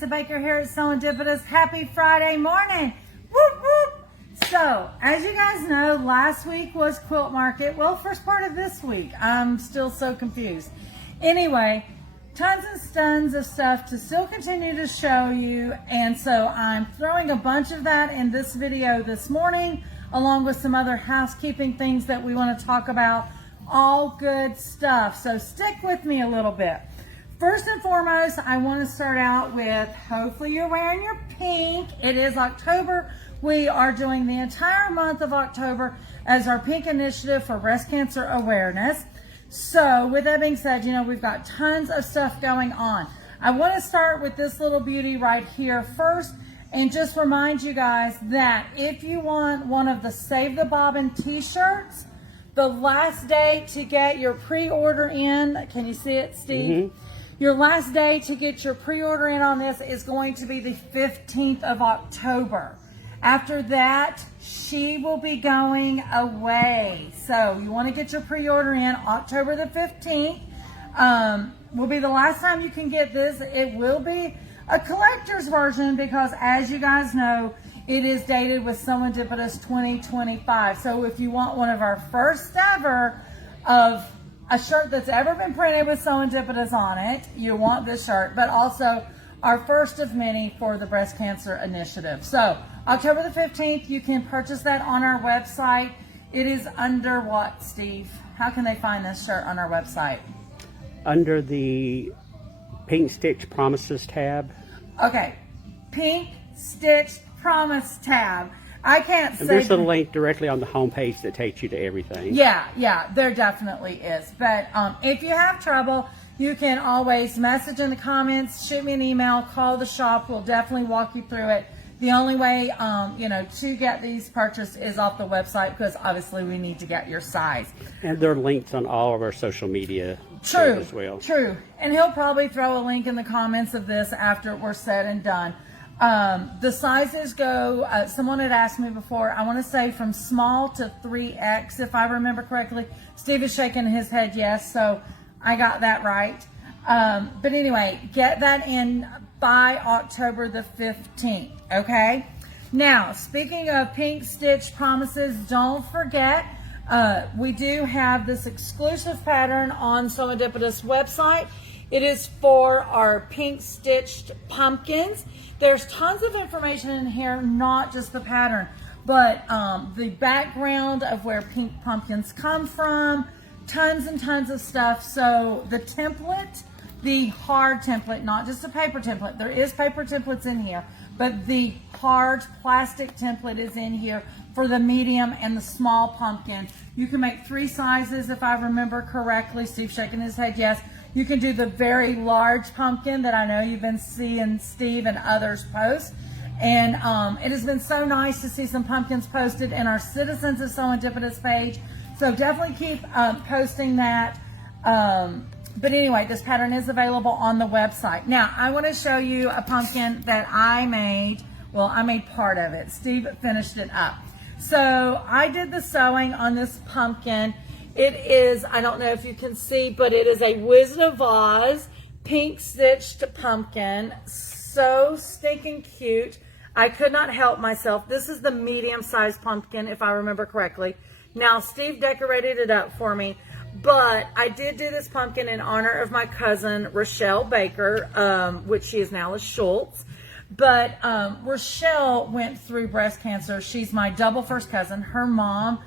Lisa Baker here at Serendipitous. Happy Friday morning. Whoop, whoop. So, as you guys know, last week was quilt market. Well, first part of this week. I'm still so confused. Anyway, tons and tons of stuff to still continue to show you. And so I'm throwing a bunch of that in this video this morning, along with some other housekeeping things that we want to talk about. All good stuff. So stick with me a little bit. First and foremost, I want to start out with, hopefully you're wearing your pink. It is October. We are doing the entire month of October as our pink initiative for breast cancer awareness. So with that being said, you know, we've got tons of stuff going on. I want to start with this little beauty right here first and just remind you guys that if you want one of the Save the Bobbin t-shirts, the last day to get your pre-order in, can you see it, Steve? Your last day to get your pre-order in on this is going to be the 15th of October. After that, she will be going away. So you want to get your pre-order in October the 15th. Will be the last time you can get this. It will be a collector's version because, as you guys know, it is dated with Serendipitous 2025. So if you want one of our first ever of a shirt that's ever been printed with Serendipitous on it, you want this shirt, but also our first of many for the breast cancer initiative. So October the 15th, you can purchase that on our website. It is under what, Steve? How can they find this shirt on our website? Under the Pink Stitch Promises tab. Okay, Pink Stitch Promise tab. I can't say. And there's a link directly on the homepage that takes you to everything. Yeah, there definitely is. But if you have trouble, you can always message in the comments, shoot me an email, call the shop. We'll definitely walk you through it. The only way, to get these purchased is off the website because obviously we need to get your size. And there are links on all of our social media as well. True. And he'll probably throw a link in the comments of this after we're said and done. The sizes go, someone had asked me before, I want to say from small to 3X, if I remember correctly. Steve is shaking his head yes, so I got that right. But anyway, get that in by October the 15th, okay? Now, speaking of Pink Stitch Promises, don't forget, we do have this exclusive pattern on Serendipitous website. It is for our pink stitched pumpkins. There's tons of information in here, not just the pattern, but the background of where pink pumpkins come from, tons and tons of stuff. So the template, the hard template, not just a paper template. There is paper templates in here, but the hard plastic template is in here for the medium and the small pumpkin. You can make 3 sizes if I remember correctly. Steve's shaking his head yes. You can do the very large pumpkin that I know you've been seeing Steve and others post. And it has been so nice to see some pumpkins posted in our Citizens of Serendipitous page. So definitely keep posting that. But anyway, this pattern is available on the website. Now, I want to show you a pumpkin that I made. Well, I made part of it. Steve finished it up. So I did the sewing on this pumpkin. It is, I don't know if you can see, but it is a Wizard of Oz pink stitched pumpkin. So stinking cute. I could not help myself. This is the medium-sized pumpkin, if I remember correctly. Now, Steve decorated it up for me, but I did do this pumpkin in honor of my cousin, Rochelle Baker, which she is now a Schultz. But Rochelle went through breast cancer. She's my double first cousin. Her mom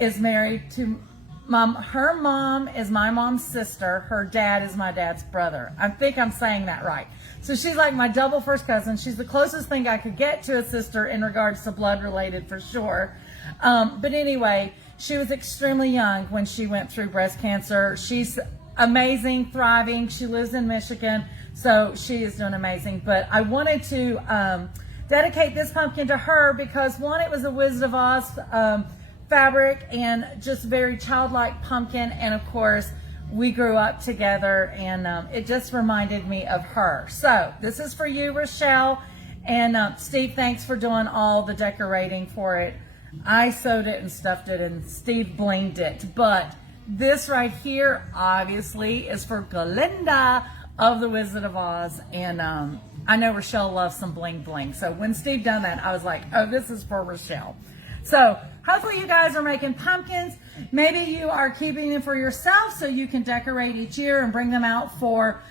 is married to her mom is my mom's sister. Her dad is my dad's brother. I think I'm saying that right. So she's like my double first cousin. She's the closest thing I could get to a sister in regards to blood related for sure. But anyway, she was extremely young when she went through breast cancer. She's amazing, thriving. She lives in Michigan, so she is doing amazing. But I wanted to dedicate this pumpkin to her because, one, it was a Wizard of Oz fabric and just very childlike pumpkin, and of course we grew up together, and it just reminded me of her. So this is for you, Rochelle, and Steve, thanks for doing all the decorating for it. I sewed it and stuffed it, and Steve blinged it, but this right here obviously is for Glinda of the Wizard of Oz, and I know Rochelle loves some bling bling. So when Steve done that, I was like, oh, this is for Rochelle. So hopefully you guys are making pumpkins. Maybe you are keeping them for yourself so you can decorate each year and bring them out for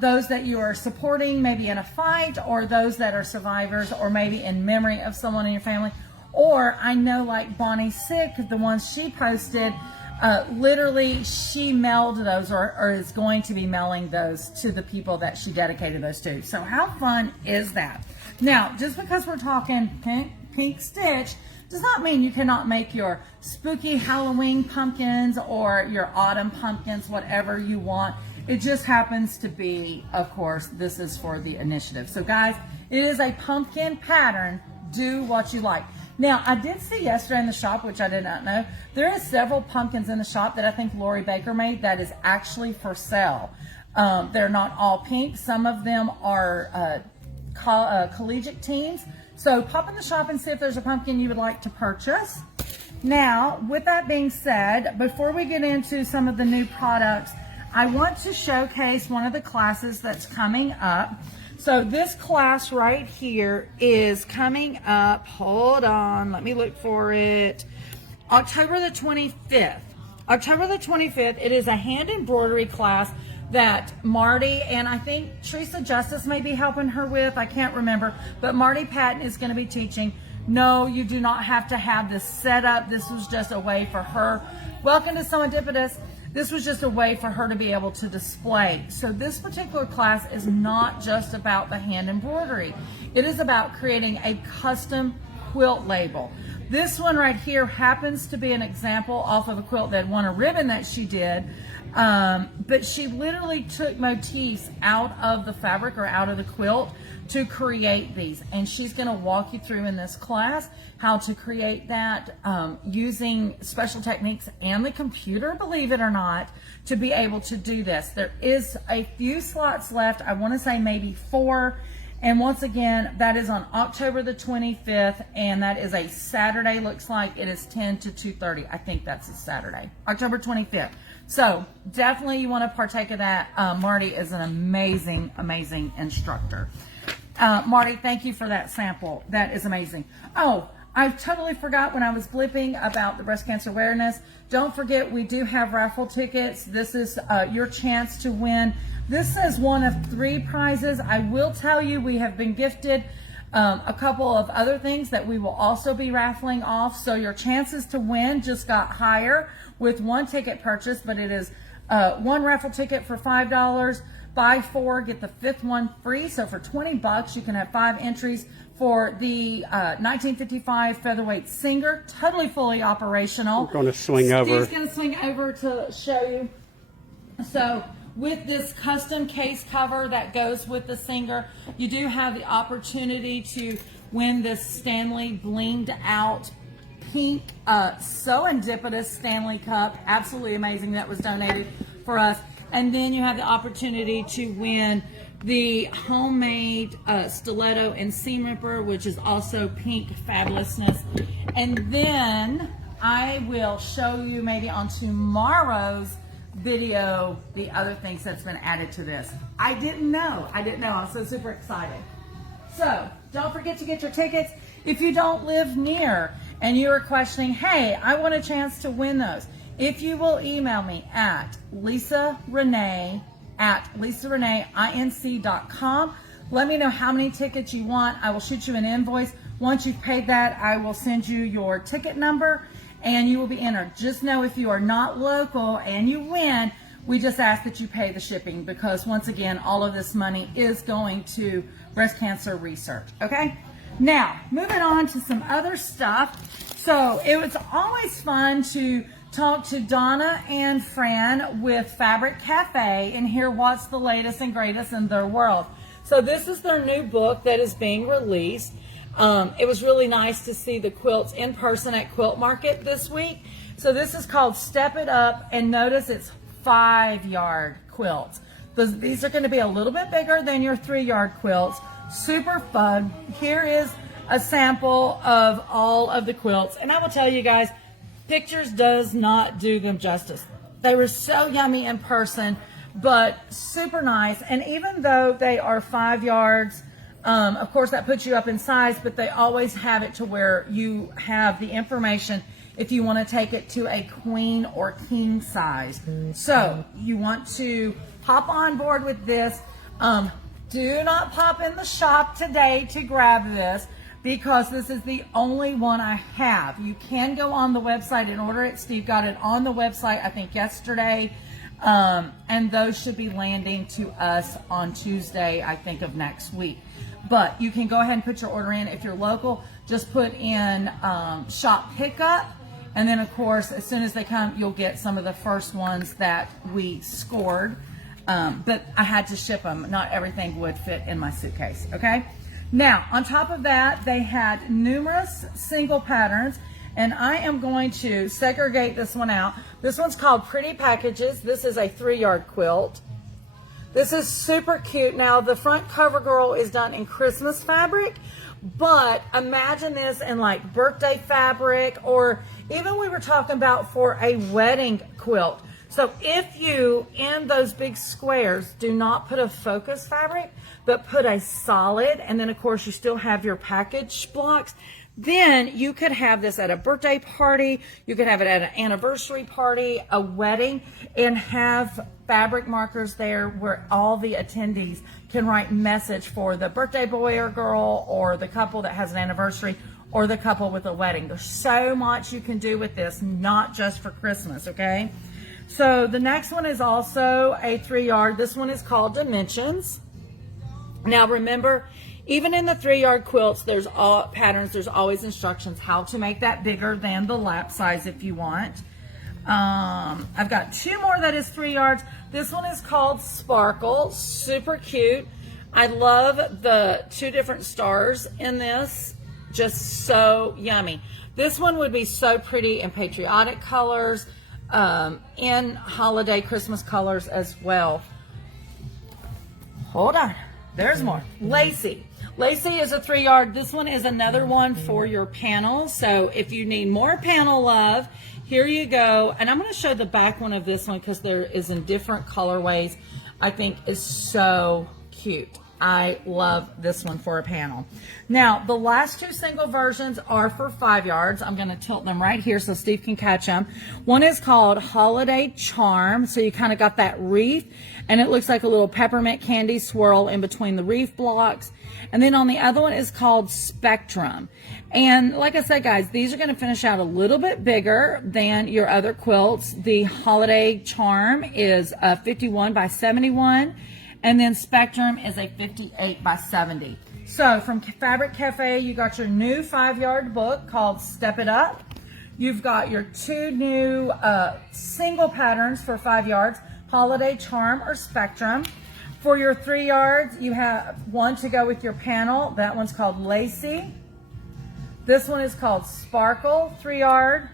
those that you are supporting, maybe in a fight, or those that are survivors, or maybe in memory of someone in your family. Or I know, like Bonnie Sick, the ones she posted, literally she mailed those, or is going to be mailing those to the people that she dedicated those to. So how fun is that? Now, just because we're talking pink stitch does not mean you cannot make your spooky Halloween pumpkins or your autumn pumpkins, whatever you want. It just happens to be, of course, this is for the initiative. So guys, it is a pumpkin pattern. Do what you like. Now, I did see yesterday in the shop, which I did not know, there is several pumpkins in the shop that I think Lori Baker made that is actually for sale. They're not all pink. Some of them are collegiate teens. So pop in the shop and see if there's a pumpkin you would like to purchase. Now, with that being said, before we get into some of the new products, I want to showcase one of the classes that's coming up. So this class right here is coming up, hold on, let me look for it, October the 25th. October the 25th, it is a hand embroidery class that Marty and I think Teresa Justice may be helping her with, I can't remember, but Marty Patton is going to be teaching. No, you do not have to have this set up. This was just a way for her. Welcome to Serendipitous. This was just a way for her to be able to display. So this particular class is not just about the hand embroidery. It is about creating a custom quilt label. This one right here happens to be an example off of a quilt that won a ribbon that she did. But she literally took motifs out of the fabric or out of the quilt to create these. And she's going to walk you through in this class how to create that using special techniques and the computer, believe it or not, to be able to do this. There is a few slots left. I want to say maybe 4. And once again, that is on October the 25th, and that is a Saturday. Looks like it is 10 to 2:30. I think that's a Saturday, October 25th. So definitely you want to partake of that. Marty is an amazing, amazing instructor. Marty, thank you for that sample. That is amazing. Oh, I totally forgot when I was blipping about the breast cancer awareness. Don't forget, we do have raffle tickets. This is your chance to win. This is one of 3 prizes. I will tell you, we have been gifted a couple of other things that we will also be raffling off. So your chances to win just got higher with 1 ticket purchase, but it is 1 raffle ticket for $5. Buy 4, get the 5th one free. So for $20, you can have 5 entries for the 1955 Featherweight Singer, totally fully operational. We're going to swing over. Steve's going to swing over to show you. So with this custom case cover that goes with the Singer, you do have the opportunity to win this Stanley blinged out pink Serendipitous Stanley Cup. Absolutely amazing. That was donated for us. And then you have the opportunity to win the homemade stiletto and seam ripper, which is also pink fabulousness. And then I will show you maybe on tomorrow's video the other things that's been added to this. I didn't know. I'm so super excited. So don't forget to get your tickets. If you don't live near and you are questioning, hey, I want a chance to win those, if you will email me at lisarenee@lisareneeinc.com. Let me know how many tickets you want. I will shoot you an invoice. Once you've paid that, I will send you your ticket number and you will be entered. Just know if you are not local and you win, we just ask that you pay the shipping, because once again, all of this money is going to breast cancer research. Okay? Now, moving on to some other stuff. So it was always fun to talk to Donna and Fran with Fabric Cafe and hear what's the latest and greatest in their world. So this is their new book that is being released. It was really nice to see the quilts in person at Quilt Market this week. So this is called Step It Up, and notice it's 5-yard quilts. These are going to be a little bit bigger than your 3-yard quilts. Super fun. Here is a sample of all of the quilts, and I will tell you guys, pictures does not do them justice. They were so yummy in person, but super nice. And even though they are 5 yards, of course that puts you up in size, but they always have it to where you have the information if you want to take it to a queen or king size. So you want to hop on board with this. Do not pop in the shop today to grab this, because this is the only one I have. You can go on the website and order it. Steve got it on the website, I think yesterday. And those should be landing to us on Tuesday, I think, of next week. But you can go ahead and put your order in. If you're local, just put in shop pickup. And then, of course, as soon as they come, you'll get some of the first ones that we scored. But I had to ship them. Not everything would fit in my suitcase, okay? Now, on top of that, they had numerous single patterns. And I am going to segregate this one out. This one's called Pretty Packages. This is a 3-yard quilt. This is super cute. Now, the front cover girl is done in Christmas fabric, but imagine this in like birthday fabric, or even we were talking about for a wedding quilt. So if you, in those big squares, do not put a focus fabric, but put a solid, and then of course you still have your package blocks, then you could have this at a birthday party, you could have it at an anniversary party, a wedding, and have fabric markers there where all the attendees can write message for the birthday boy or girl, or the couple that has an anniversary, or the couple with a wedding. There's so much you can do with this, not just for Christmas, okay? So the next one is also a 3-yard. This one is called Dimensions. Now remember, even in the 3-yard quilts, there's all patterns, there's always instructions how to make that bigger than the lap size if you want. I've got 2 more that is 3 yards. This one is called Sparkle, super cute. I love the 2 different stars in this, just so yummy. This one would be so pretty in patriotic colors, in holiday Christmas colors as well. Hold on, there's more. Lacy. Lacy is a 3-yard. This one is another one for your panels. So if you need more panel love, here you go. And I'm going to show the back one of this one because there is in different colorways. I think is so cute. I love this one for a panel. Now, the last 2 single versions are for 5 yards. I'm going to tilt them right here so Steve can catch them. One is called Holiday Charm. So you kind of got that wreath, and it looks like a little peppermint candy swirl in between the wreath blocks. And then on the other one is called Spectrum. And like I said, guys, these are going to finish out a little bit bigger than your other quilts. The Holiday Charm is a 51 by 71. And then Spectrum is a 58 by 70. So from Fabric Cafe, you got your new 5-yard book called Step It Up. You've got your 2 new single patterns for 5 yards, Holiday Charm or Spectrum. For your 3 yards, you have one to go with your panel. That one's called Lacy. This one is called Sparkle, 3-yard,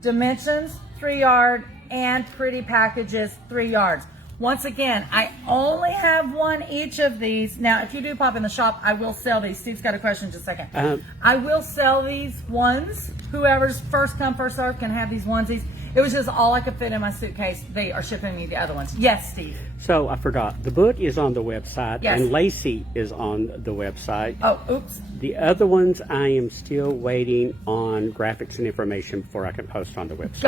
Dimensions, 3-yard, and Pretty Packages, 3 yards. Once again, I only have 1 each of these. Now, if you do pop in the shop, I will sell these. Steve's got a question in just a second. I will sell these ones. Whoever's first come, first served can have these onesies. It was just all I could fit in my suitcase. They are shipping me the other ones. Yes, Steve. So I forgot. The book is on the website, yes, and Lacy is on the website. Oh, oops. The other ones, I am still waiting on graphics and information before I can post on the website.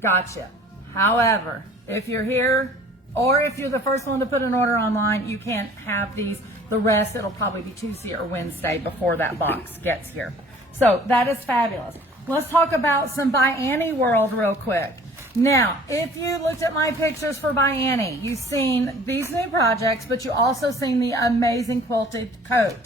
Gotcha. However, if you're here, or if you're the first one to put an order online, you can't have these. The rest, it'll probably be Tuesday or Wednesday before that box gets here. So that is fabulous. Let's talk about some ByAnnie World real quick. Now, if you looked at my pictures for ByAnnie, you've seen these new projects, but you also seen the amazing quilted coat.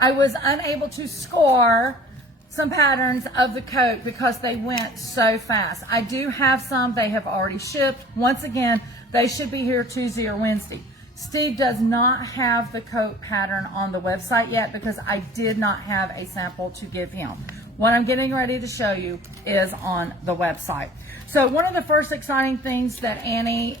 I was unable to score some patterns of the coat because they went so fast. I do have some. They have already shipped. Once again, they should be here Tuesday or Wednesday. Steve does not have the coat pattern on the website yet because I did not have a sample to give him. What I'm getting ready to show you is on the website. So one of the first exciting things that Annie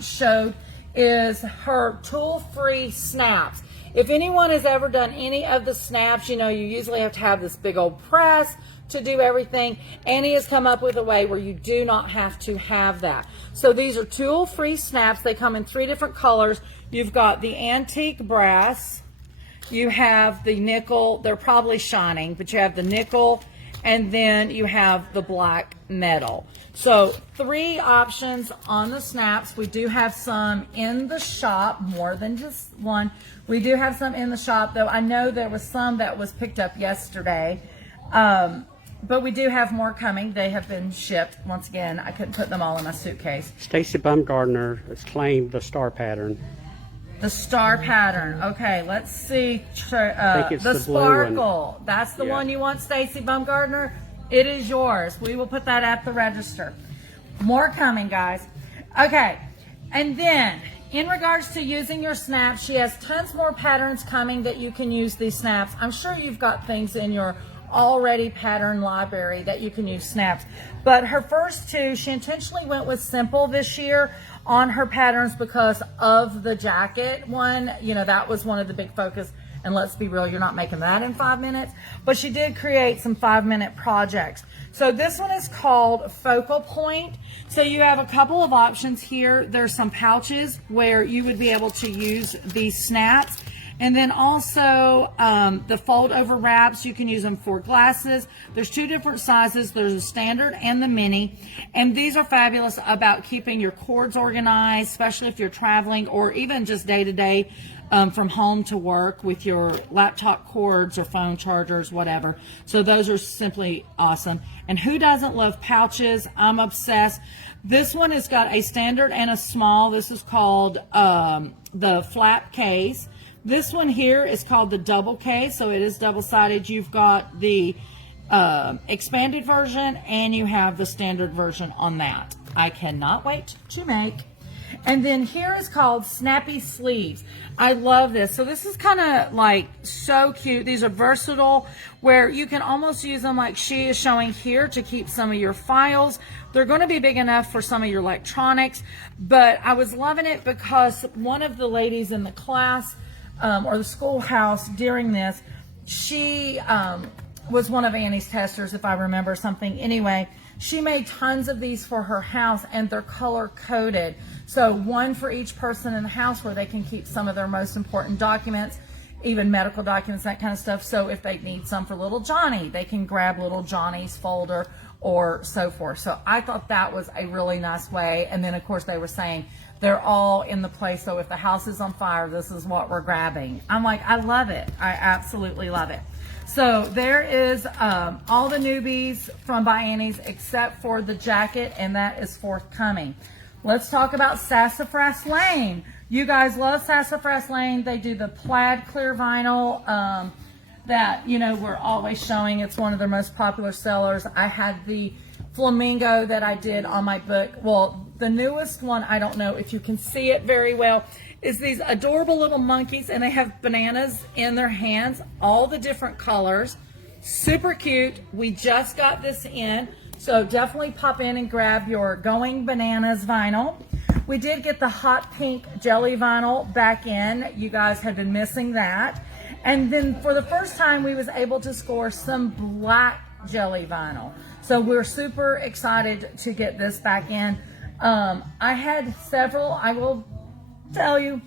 showed is her tool-free snaps. If anyone has ever done any of the snaps, you know you usually have to have this big old press, to do everything. Annie has come up with a way where you do not have to have that. So these are tool-free snaps. They come in 3 different colors. You've got the antique brass, you have the nickel, they're probably shining, but you have the nickel, and then you have the black metal. So 3 options on the snaps. We do have some in the shop, more than just one. We do have some in the shop, though I know there was some that was picked up yesterday. But we do have more coming. They have been shipped. Once again, I couldn't put them all in my suitcase. Stacy Baumgartner has claimed the star pattern. The star pattern. Okay, let's see. I think it's the the blue sparkle. one. That's the Yeah. one you want, Stacy Baumgartner. It is yours. We will put that at the register. More coming, guys. Okay, and then in regards to using your snaps, she has tons more patterns coming that you can use these snaps. I'm sure you've got things in your already pattern library that you can use snaps. But her first 2, she intentionally went with simple this year on her patterns because of the jacket one. You know, that was one of the big focus. And let's be real, you're not making that in 5 minutes. But she did create some 5-minute projects. So this one is called Focal Point. So you have a couple of options here. There's some pouches where you would be able to use these snaps. And then also the fold over wraps, you can use them for glasses. There's 2 different sizes. There's a standard and the mini. And these are fabulous about keeping your cords organized, especially if you're traveling or even just day to day from home to work with your laptop cords or phone chargers, whatever. So those are simply awesome. And who doesn't love pouches? I'm obsessed. This one has got a standard and a small. This is called the flap case. This one here is called the double case, so it is double-sided. You've got the expanded version and you have the standard version on that. I cannot wait to make. And then here is called Snappy Sleeves. I love this. So this is kind of like so cute. These are versatile where you can almost use them like she is showing here to keep some of your files. They're going to be big enough for some of your electronics, but I was loving it because one of the ladies in the class or the schoolhouse during this, she was one of Annie's testers, if I remember something. Anyway, she made tons of these for her house and they're color coded. So one for each person in the house where they can keep some of their most important documents, even medical documents, that kind of stuff. So if they need some for little Johnny, they can grab little Johnny's folder or so forth. So I thought that was a really nice way. And then of course they were saying they're all in the place. So if the house is on fire, this is what we're grabbing. I'm like, I love it. I absolutely love it. So there is all the newbies from ByAnnie's except for the jacket, and that is forthcoming. Let's talk about Sassafras Lane. You guys love Sassafras Lane. They do the plaid clear vinyl that, you know, we're always showing. It's one of their most popular sellers. I had the flamingo that I did on my book. Well, the newest one, I don't know if you can see it very well, is these adorable little monkeys, and they have bananas in their hands, all the different colors. Super cute. We just got this in, so definitely pop in and grab your Going Bananas vinyl. We did get the hot pink jelly vinyl back in. You guys have been missing that. And then for the first time, we was able to score some black jelly vinyl. So we're super excited to get this back in. I had several, I will tell you,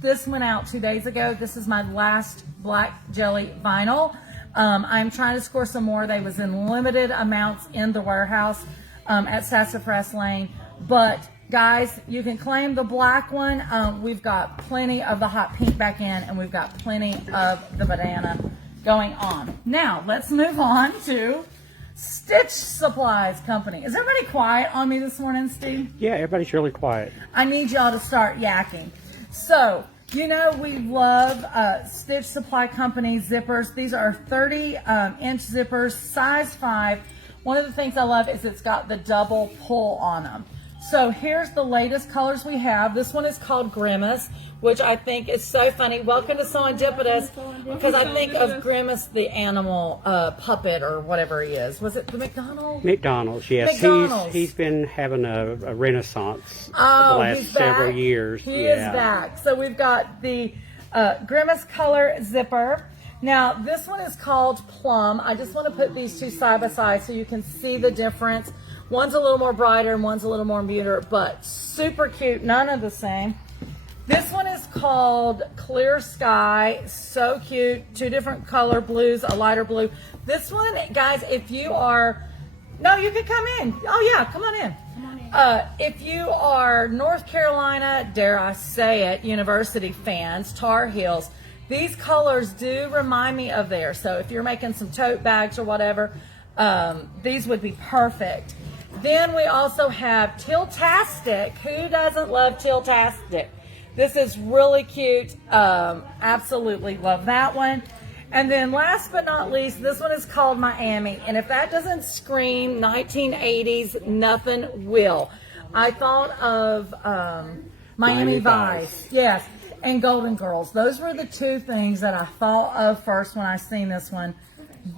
this went out 2 days ago. This is my last black jelly vinyl. I'm trying to score some more. They was in limited amounts in the warehouse at Sassafras Lane. But guys, you can claim the black one. We've got plenty of the hot pink back in, and we've got plenty of the banana going on. Now, let's move on to Stitch Supplies Company. Is everybody quiet on me this morning, Steve? Yeah, everybody's really quiet. I need y'all to start yakking. So, you know, we love Stitch Supply Company zippers. These are 30-inch zippers, size 5. One of the things I love is it's got the double pull on them. So here's the latest colors we have. This one is called Grimace, which I think is so funny. Welcome to Serendipitous, because I think of Grimace, the animal puppet or whatever he is. Was it the McDonald's? McDonald's, yes. McDonald's. He's been having a renaissance the Oh, last he's several back. years. He is back. So we've got the Grimace color zipper. Now, this one is called Plum. I just want to put these two side by side so you can see the difference. One's a little more brighter and one's a little more muted, but super cute. None of the same. This one is called Clear Sky. So cute. Two different color blues, a lighter blue. This one, guys, if you are... No, you can come in. Oh, yeah, come on in. If you are North Carolina, dare I say it, University fans, Tar Heels, these colors do remind me of there. So if you're making some tote bags or whatever, these would be perfect. Then we also have Tiltastic. Who doesn't love Tiltastic? This is really cute. Absolutely love that one. And then last but not least, this one is called Miami. And if that doesn't scream 1980s, nothing will. I thought of Miami Vice. Yes. And Golden Girls. Those were the two things that I thought of first when I seen this one.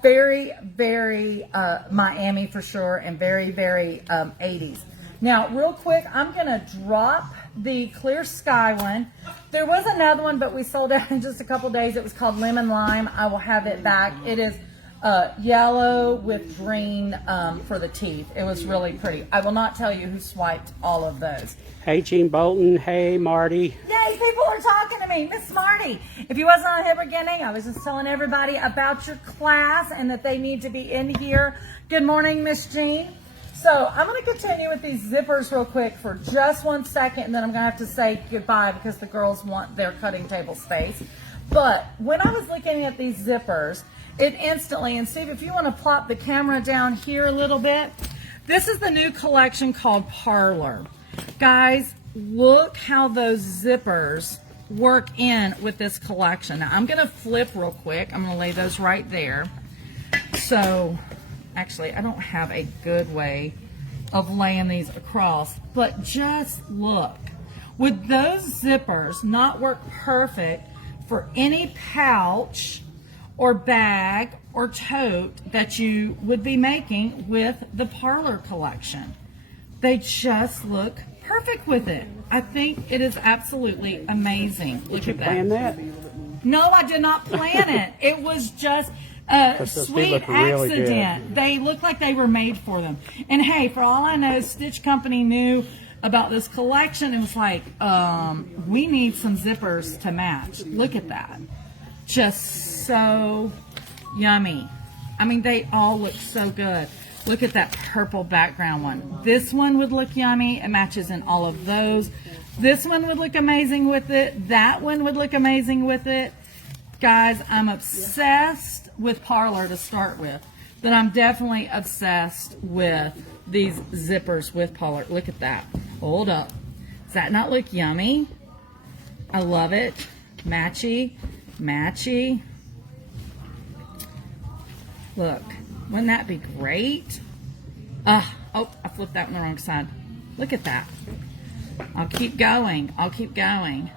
Very, very Miami for sure, and very, very 80s. Now, real quick, I'm going to drop the Clear Sky one. There was another one, but we sold out in just a couple days. It was called Lemon Lime. I will have it back. It is yellow with green for the teeth. It was really pretty. I will not tell you who swiped all of those. Hey, Gene Bolton. Hey, Marty. Yay, people are talking to me. Miss Marty. If you wasn't on here beginning, I was just telling everybody about your class and that they need to be in here. Good morning, Miss Jean. So I'm going to continue with these zippers real quick for just 1 second, and then I'm going to have to say goodbye because the girls want their cutting table space. But when I was looking at these zippers, it instantly, and Steve, if you want to plop the camera down here a little bit, this is the new collection called Parlor. Guys, look how those zippers work in with this collection. Now, I'm going to flip real quick. I'm going to lay those right there. So, actually, I don't have a good way of laying these across, but just look. Would those zippers not work perfect for any pouch or bag or tote that you would be making with the Parlor collection? They just look perfect with it. I think it is absolutely amazing. Look at that. Plan that? No, I did not plan it. It was just a sweet accident. They look like they were made for them. And hey, for all I know, Stitch Company knew about this collection and was like, we need some zippers to match. Look at that. Just so yummy. I mean, they all look so good. Look at that purple background one. This one would look yummy. It matches in all of those. This one would look amazing with it. That one would look amazing with it. Guys, I'm obsessed with Parlor to start with. But I'm definitely obsessed with these zippers with Parlor. Look at that. Hold up. Does that not look yummy? I love it. Matchy. Matchy. Look. Wouldn't that be great? Oh, I flipped that on the wrong side. Look at that. I'll keep going. I'll keep going.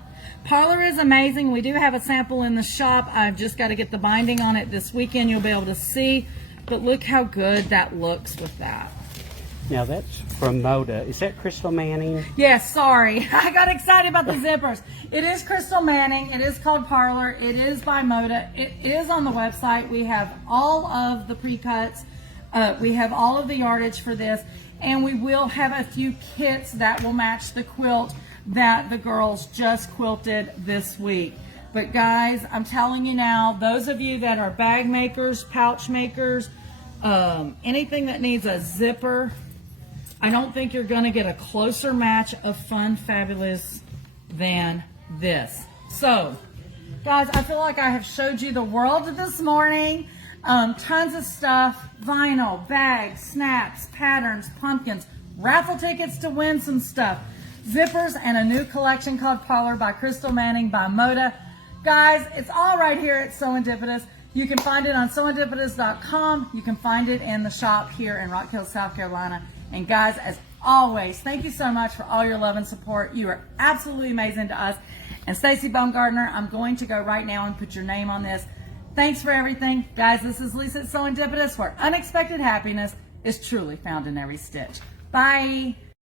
Parlor is amazing. We do have a sample in the shop. I've just got to get the binding on it this weekend. You'll be able to see. But look how good that looks with that. Now that's from Moda. Is that Crystal Manning? Yes, sorry. I got excited about the zippers. It is Crystal Manning. It is called Parlor. It is by Moda. It is on the website. We have all of the pre-cuts. We have all of the yardage for this. And we will have a few kits that will match the quilt that the girls just quilted this week. But guys, I'm telling you now, those of you that are bag makers, pouch makers, anything that needs a zipper, I don't think you're going to get a closer match of fun, fabulous than this. So, guys, I feel like I have showed you the world this morning. Tons of stuff, vinyl, bags, snaps, patterns, pumpkins, raffle tickets to win some stuff, zippers, and a new collection called Parlor by Crystal Manning by Moda. Guys, it's all right here at Sewendipitous. You can find it on sewendipitous.com. You can find it in the shop here in Rock Hill, South Carolina. And guys, as always, thank you so much for all your love and support. You are absolutely amazing to us. And Stacy Baumgartner, I'm going to go right now and put your name on this. Thanks for everything. Guys, this is Lisa at Sewendipitous, where unexpected happiness is truly found in every stitch. Bye.